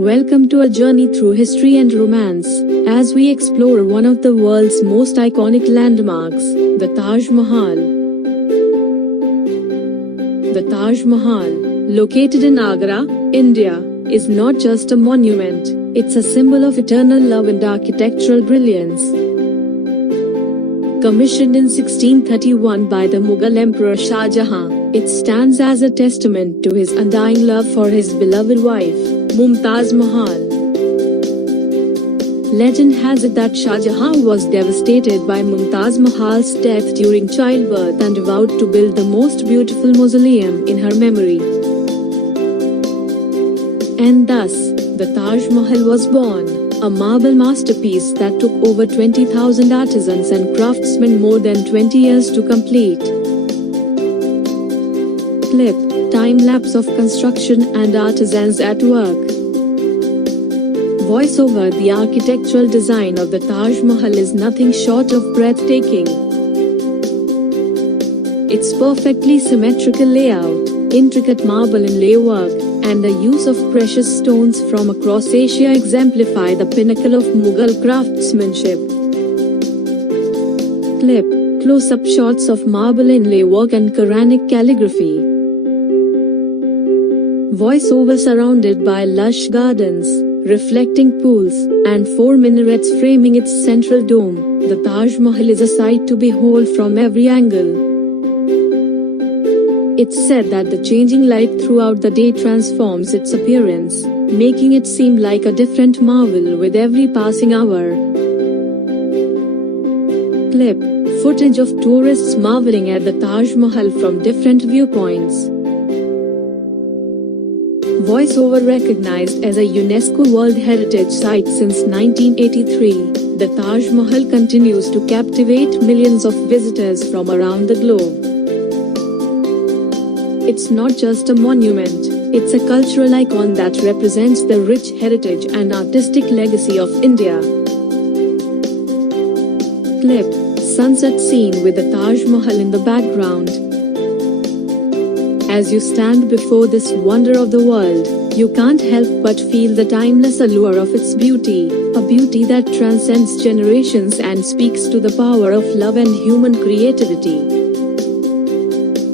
Welcome to a journey through history and romance, as we explore one of the world's most iconic landmarks, the Taj Mahal. The Taj Mahal, located in Agra, India, is not just a monument, it's a symbol of eternal love and architectural brilliance. Commissioned in 1631 by the Mughal Emperor Shah Jahan, it stands as a testament to his undying love for his beloved wife, Mumtaz Mahal. Legend has it that Shah Jahan was devastated by Mumtaz Mahal's death during childbirth and vowed to build the most beautiful mausoleum in her memory. And thus, the Taj Mahal was born, a marble masterpiece that took over 20,000 artisans and craftsmen more than 20 years to complete. Clip: time-lapse of construction and artisans at work. Voiceover: the architectural design of the Taj Mahal is nothing short of breathtaking. Its perfectly symmetrical layout, intricate marble inlay work, and the use of precious stones from across Asia exemplify the pinnacle of Mughal craftsmanship. Clip: close-up shots of marble inlay work and Quranic calligraphy. Voiceover: surrounded by lush gardens, reflecting pools, and 4 minarets framing its central dome, the Taj Mahal is a sight to behold from every angle. It's said that the changing light throughout the day transforms its appearance, making it seem like a different marvel with every passing hour. Clip: footage of tourists marveling at the Taj Mahal from different viewpoints. Voiceover: recognized as a UNESCO World Heritage Site since 1983, the Taj Mahal continues to captivate millions of visitors from around the globe. It's not just a monument, it's a cultural icon that represents the rich heritage and artistic legacy of India. Clip: sunset scene with the Taj Mahal in the background. As you stand before this wonder of the world, you can't help but feel the timeless allure of its beauty, a beauty that transcends generations and speaks to the power of love and human creativity.